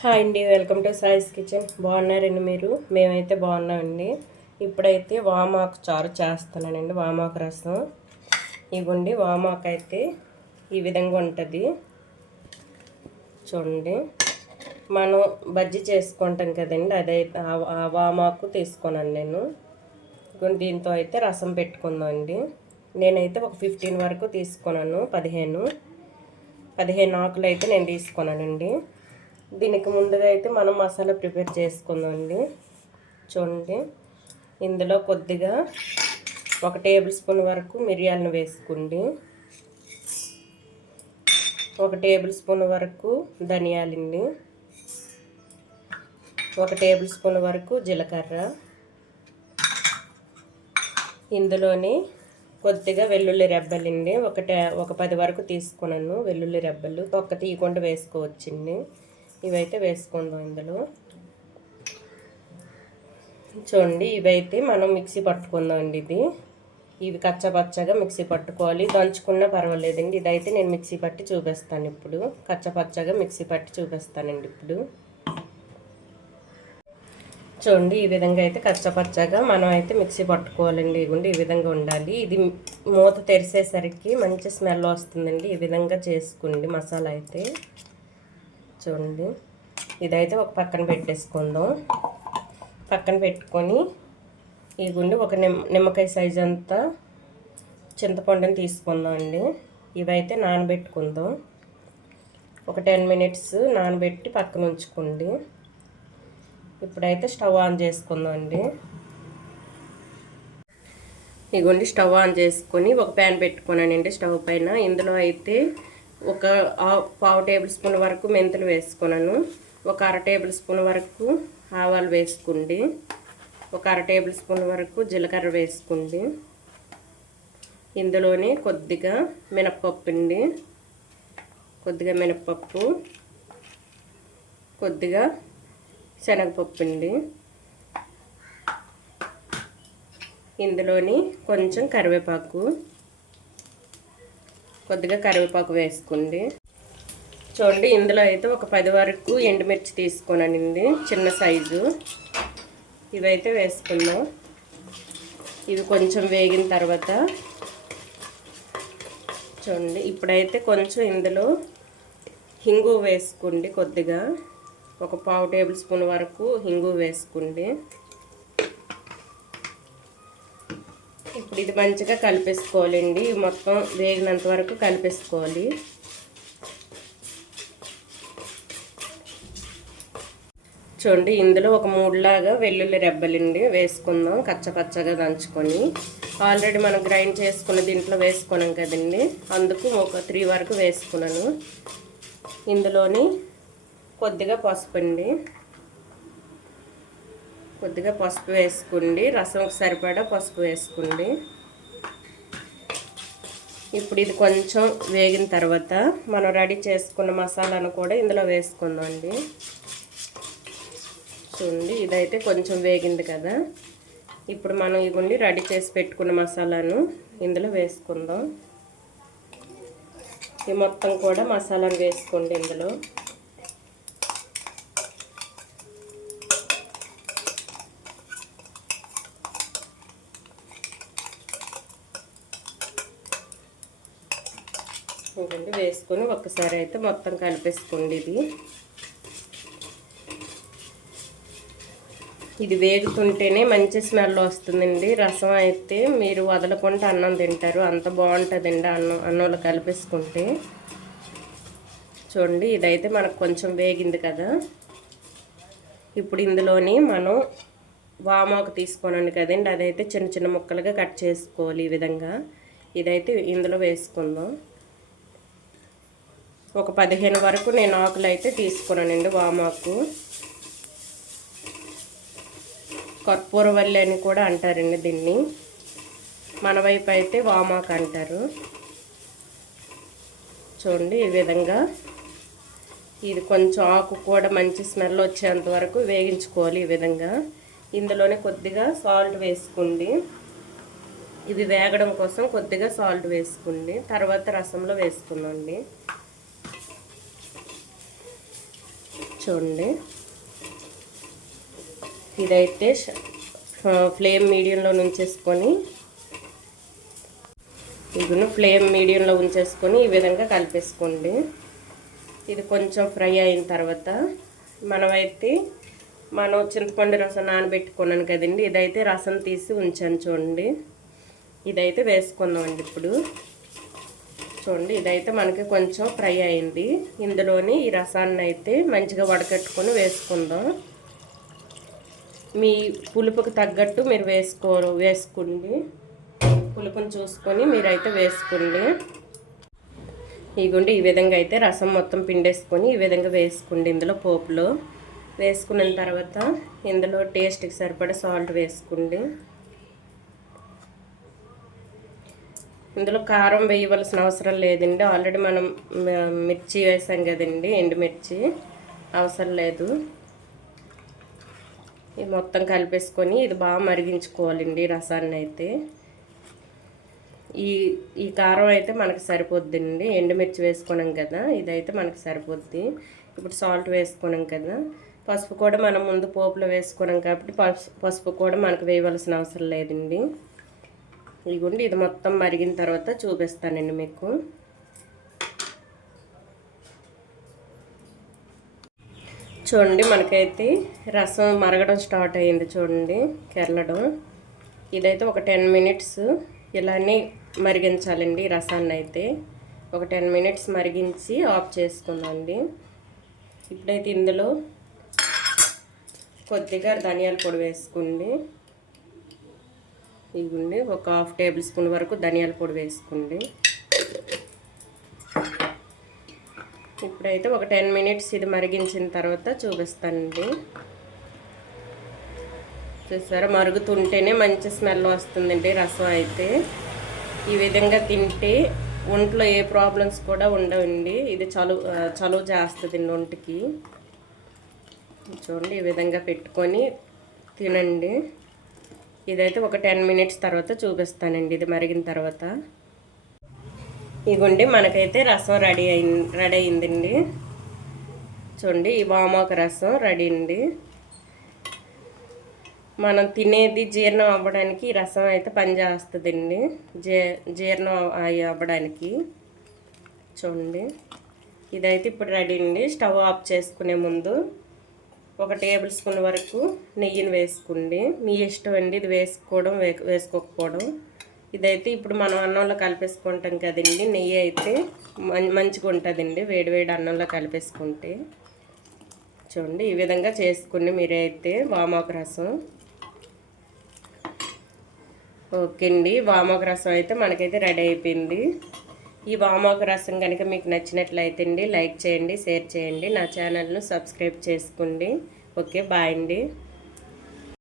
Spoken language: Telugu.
హాయ్ అండి, వెల్కమ్ టు సాయిస్ కిచెన్. బాగున్నారండి మీరు? మేమైతే బాగున్నామండి. ఇప్పుడైతే వామాకు చారు చేస్తున్నానండి, వామాకు రసం. ఇవ్వండి, వామాకు అయితే ఈ విధంగా ఉంటుంది చూడండి. మనం బజ్జీ చేసుకుంటాం కదండి, అదైతే ఆ వామాకు తీసుకున్నాను నేను. దీంతో అయితే రసం పెట్టుకుందాం అండి. నేనైతే ఒక 15 వరకు తీసుకున్నాను, 15 ఆకులు అయితే నేను తీసుకున్నానండి. దీనికి ముందుగా అయితే మనం మసాలా ప్రిపేర్ చేసుకుందామండి. చూడండి, ఇందులో కొద్దిగా 1 టేబుల్ స్పూన్ వరకు మిరియాలను వేసుకోండి, 1 టేబుల్ స్పూన్ వరకు ధనియాలండి, 1 టేబుల్ స్పూన్ వరకు జీలకర్ర, ఇందులోని కొద్దిగా వెల్లుల్లి రెబ్బలండి, ఒక 10 వరకు తీసుకున్నాను. వెల్లుల్లి రెబ్బలు తొక్క తీయకుండా వేసుకోవచ్చండి. ఇవైతే వేసుకుందాం ఇందులో. చూడండి, ఇవైతే మనం మిక్సీ పట్టుకుందాం అండి. ఇవి కచ్చపచ్చగా మిక్సీ పట్టుకోవాలి, దంచుకున్నా పర్వాలేదండి. ఇదైతే నేను మిక్సీ పట్టి చూపిస్తాను ఇప్పుడు. కచ్చపచ్చగా మిక్సీ పట్టి చూపిస్తానండి ఇప్పుడు. చూడండి, ఈ విధంగా అయితే కచ్చపచ్చగా మనం అయితే మిక్సీ పట్టుకోవాలండి. ఇవ్వండి, ఈ విధంగా ఉండాలి. ఇది మూత తెరిసేసరికి మంచి స్మెల్ వస్తుందండి. ఈ విధంగా చేసుకోండి మసాలా అయితే. చూడండి, ఇదైతే ఒక పక్కన పెట్టేసుకుందాం. పక్కన పెట్టుకొని ఇవ్వండి, ఒక నిమ్మకాయ సైజ్ అంతా చింతపండుని తీసుకుందాం అండి. ఇవైతే నానబెట్టుకుందాం. ఒక 10 మినిట్స్ నానబెట్టి పక్కన ఉంచుకోండి. ఇప్పుడైతే స్టవ్ ఆన్ చేసుకుందాం అండి. ఇదిగోండి, స్టవ్ ఆన్ చేసుకొని ఒక ప్యాన్ పెట్టుకున్నానండి స్టవ్ పైన. ఇందులో అయితే ఒక 1/2 టేబుల్ స్పూన్ వరకు మెంతులు వేసుకున్నాను, ఒక 1/2 టేబుల్ స్పూన్ వరకు ఆవాలు వేసుకోండి, ఒక 1/2 టేబుల్ స్పూన్ వరకు జీలకర్ర వేసుకోండి. ఇందులోనే కొద్దిగా మినప్పప్పు అండి, కొద్దిగా మినప్పప్పు, కొద్దిగా శనగపప్పు అండి. ఇందులోని కొంచెం కరివేపాకు, కొద్దిగా కరివేపాకు వేసుకోండి. చూడండి, ఇందులో అయితే ఒక 10 వరకు ఎండుమిర్చి తీసుకున్నానండి, చిన్న సైజు. ఇవైతే వేసుకుందాం. ఇవి కొంచెం వేగిన తర్వాత చూడండి, ఇప్పుడైతే కొంచెం ఇందులో హింగు వేసుకోండి, కొద్దిగా ఒక 1/2 టేబుల్ స్పూన్ వరకు హింగు వేసుకోండి. ఇప్పుడు ఇది మంచిగా కలిపేసుకోవాలండి, మొత్తం వేగినంత వరకు కలిపేసుకోవాలి. చూడండి, ఇందులో ఒక 3 లాగా వెల్లుల్లి రెబ్బలండి వేసుకుందాం, కచ్చపచ్చగా దంచుకొని. ఆల్రెడీ మనం గ్రైండ్ చేసుకున్న దీంట్లో వేసుకున్నాం కదండి, అందుకు ఒక 3 వరకు వేసుకున్నాను. ఇందులోని కొద్దిగా పసుపు అండి, కొద్దిగా పసుపు వేసుకోండి, రసంకి సరిపడా పసుపు వేసుకోండి. ఇప్పుడు ఇది కొంచెం వేగిన తర్వాత మనం రెడీ చేసుకున్న మసాలాను కూడా ఇందులో వేసుకుందాం అండి. చూడండి, ఇదైతే కొంచెం వేగింది కదా. ఇప్పుడు మనం ఇవ్వండి రెడీ చేసి పెట్టుకున్న మసాలాను ఇందులో వేసుకుందాం. ఈ మొత్తం కూడా మసాలాను వేసుకోండి ఇందులో. ఇవ్వండి, వేసుకొని ఒక్కసారి అయితే మొత్తం కలిపేసుకోండి. ఇది వేగుతుంటేనే మంచి స్మెల్ వస్తుందండి. రసం అయితే మీరు వదలకుండా అన్నం తింటారు, అంత బాగుంటుందండి అన్నంలో కలిపేసుకుంటే. చూడండి, ఇదైతే మనకు కొంచెం వేగింది కదా. ఇప్పుడు ఇందులోని మనం వామాకు తీసుకున్నాను కదండి, అదైతే చిన్న చిన్న ముక్కలుగా కట్ చేసుకోవాలి ఈ విధంగా. ఇదైతే ఇందులో వేసుకుందాం. ఒక 15 వరకు నేను ఆకులు అయితే తీసుకున్నానండి వామాకు. కర్పూరవల్లి అని కూడా అంటారండి దీన్ని, మన వైపు అయితే వామాకు అంటారు. చూడండి, ఈ విధంగా ఇది కొంచెం ఆకు కూడా మంచి స్మెల్ వచ్చేంత వరకు వేగించుకోవాలి ఈ విధంగా. ఇందులోనే కొద్దిగా సాల్ట్ వేసుకోండి, ఇవి వేగడం కోసం కొద్దిగా సాల్ట్ వేసుకోండి. తర్వాత రసంలో వేసుకుందామండి. చూడండి. ఇదైతే ఫ్లేమ్ మీడియంలో ఉంచేసుకొని ఈ విధంగా కలిపేసుకోండి. ఇది కొంచెం ఫ్రై అయిన తర్వాత మనం చింతపండు రసం నానబెట్టుకున్నాను కదండి, ఇదైతే రసం తీసి ఉంచాను చూడండి. ఇదైతే వేసుకుందామండి ఇప్పుడు. చూడండి, ఇదైతే మనకి కొంచెం ఫ్రై అయింది. ఇందులోని ఈ రసాన్ని అయితే మంచిగా వడకట్టుకొని వేసుకుందాం. మీ పులుపుకు తగ్గట్టు మీరు వేసుకోండి. పులుపుని చూసుకొని మీరైతే వేసుకోండి. ఇదిగోండి, ఈ విధంగా అయితే రసం మొత్తం పిండేసుకొని ఈ విధంగా వేసుకోండి. ఇందులో పోపులో వేసుకున్న తర్వాత ఇందులో టేస్ట్కి సరిపడా సాల్ట్ వేసుకోండి. ఇందులో కారం వేయవలసిన అవసరం లేదండి, ఆల్రెడీ మనం మిర్చి వేసాం కదండి, ఎండుమిర్చి అవసరం లేదు. ఇది మొత్తం కలిపేసుకొని ఇది బాగా మరిగించుకోవాలండి రసాన్ని అయితే. ఈ కారం అయితే మనకు సరిపోద్దండి, ఎండుమిర్చి వేసుకున్నాం కదా, ఇదైతే మనకు సరిపోద్ది. ఇప్పుడు సాల్ట్ వేసుకున్నాం కదా, పసుపు కూడా మనం ముందు పోపులో వేసుకున్నాం కాబట్టి పసుపు కూడా మనకు వేయవలసిన అవసరం లేదండి. ఇదిగోండి, ఇది మొత్తం మరిగిన తర్వాత చూపిస్తానండి మీకు. చూడండి, మనకైతే రసం మరగడం స్టార్ట్ అయ్యింది. చూడండి, కెరలడం. ఇదైతే ఒక 10 మినిట్స్ ఇలానే మరిగించాలండి రసాన్ని అయితే. ఒక 10 మినిట్స్ మరిగించి ఆఫ్ చేసుకుందామండి. ఇప్పుడైతే ఇందులో కొద్దిగా ధనియాల పొడి వేసుకోండి. ఇదిగోండి, ఒక 1/2 టేబుల్ స్పూన్ వరకు ధనియాల పొడి వేసుకోండి. ఇప్పుడైతే ఒక 10 మినిట్స్ ఇది మరిగించిన తర్వాత చూపిస్తానండి. చూసారా, మరుగుతుంటేనే మంచి స్మెల్ వస్తుందండి రసం అయితే. ఈ విధంగా తింటే ఒంట్లో ఏ ప్రాబ్లమ్స్ కూడా ఉండవండి. ఇది చలువ చేస్తుందండి ఒంటికి. చూడండి, ఈ విధంగా పెట్టుకొని తినండి. ఇదైతే ఒక 10 మినిట్స్ తర్వాత చూపిస్తానండి ఇది మరిగిన తర్వాత. ఇదిగోండి, మనకైతే రసం రెడీ అయిందండి. చూడండి, ఈ వామాకు రసం రెడీ అండి. మనం తినేది జీర్ణం అవ్వడానికి ఈ రసం అయితే పనిచేస్తుందండి, జీర్ణం అవ్వడానికి. చూడండి, ఇదైతే ఇప్పుడు రెడీ అండి. స్టవ్ ఆఫ్ చేసుకునే ముందు ఒక టేబుల్ స్పూన్ వరకు నెయ్యిని వేసుకోండి. మీ ఇష్టం అండి, ఇది వేసుకోకపోవడం. ఇదైతే ఇప్పుడు మనం అన్నంలో కలిపేసుకుంటాం కదండి, నెయ్యి అయితే మంచిగా ఉంటుందండి వేడివేడి అన్నంలో కలిపేసుకుంటే. చూడండి, ఈ విధంగా చేసుకుని మీరైతే వామాకు రసం. ఓకే అండి, వామాకు రసం అయితే మనకైతే రెడీ అయిపోయింది. ఈ వామాకు రసం కనుక మీకు నచ్చినట్లయితే అండి లైక్ చేయండి, షేర్ చేయండి, నా ఛానల్ను సబ్స్క్రైబ్ చేసుకోండి. ఓకే, బాయ్ అండి.